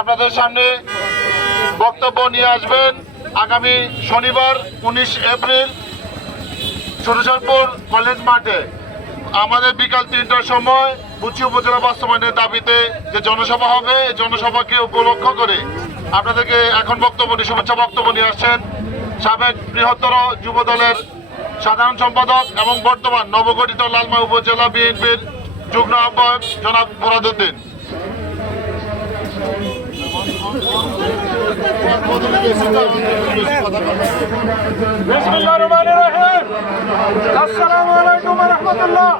আপনাদের সামনে বক্তব্য নিয়ে আসবেন আগামী শনিবার 19 এপ্রিল ছোটসালপুর কলেজ মাঠে আমাদের বিকাল 3টার সময় বুচি উপজেলা বাস্তবায়নের দাবিতে যে জনসভা হবে, এই জনসভাকে উপলক্ষ করে আপনাদেরকে এখন শুভেচ্ছা বক্তব্য নিয়ে আসছেন সাবেক বৃহত্তর যুব দলের সাধারণ সম্পাদক এবং বর্তমান নবগঠিত লালমাই উপজেলা বিএনপির যুগ্ম আহ্বায়ক জনাব মুরাদউদ্দিন। আসসালামু আলাইকুম ওয়া রাহমাতুল্লাহ।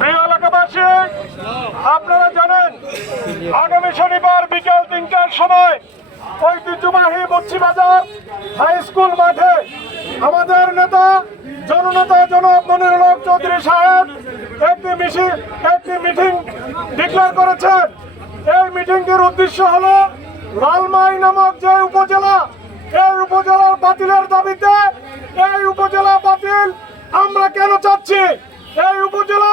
প্রিয় এলাকাবাসী, আপনারা জানেন আগামী শনিবার বিকেল 3টার সময় ঐতিহ্যবাহী বচ্চিবাজার হাই স্কুল মাঠে আমাদের নেতা জননেতা জনাব মনিরুল হক চৌধুরী সাহেব একটি মিটিং ডিক্লেয়ার করেছেন। এই মিটিংটির উদ্দেশ্য হলো লালমাই নামক যে উপজেলা, এই উপজেলার বাতিলের দাবিতে, এই উপজেলা বাতিল আমরা কেন চাচ্ছি, এই উপজেলা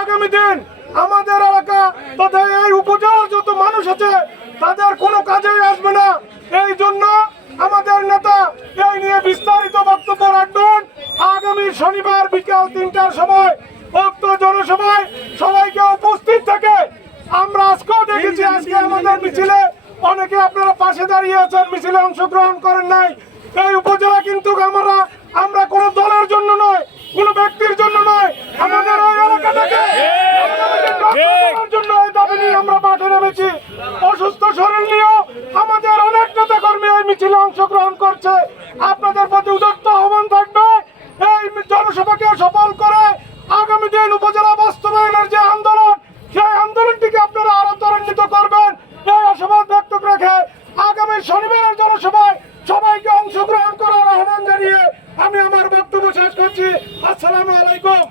আগামী দিন আমাদের এলাকা তথা এই উপজেলার যত মানুষ আছে তাদের কোনো কাজেই আসবে না। এই জন্য আমাদের নেতা এই নিয়ে বিস্তারিত বক্তব্য রাখবেন আগামী শনিবার বিকাল 3টার সময় উক্ত জনসভায় সবাইকে উপস্থিত থেকে আমরা আজকেও দেখেছি, আজকে আমাদের মিছিলে অনেকে আপনারা পাশে দাঁড়িয়ে আছেন, মিছিলে অংশগ্রহণ করেন নাই। এই উপজেলা কিন্তু আমরা কোনো দলের জন্য নয়, কোনো ব্যক্তির জন্য নয়, আমাদের এই এলাকাটাকে জন্য এই দাবি নিয়ে আমরা মাঠে নেমেছি। অসুস্থ শরীর নিয়েও আমাদের অনেক নেতা কর্মী এই মিছিলে অংশগ্রহণ করছে। আপনাদের প্রতি উদাত্ত আহ্বান থাকবে এই জনসভাকে সফল করে আগামী দিন উপজেলা বাস্তবায়নের যে আন্দোলন, সেই আন্দোলনটিকে আপনারা আরো ত্বরান্বিত করবেন এই আশাবাদ ব্যক্ত রেখে আগামী শনিবারের জনসভায় সবাইকে অংশগ্রহণ করার আহ্বান জানিয়ে আমি আমার বক্তব্য শেষ করছি। আসসালামু আলাইকুম।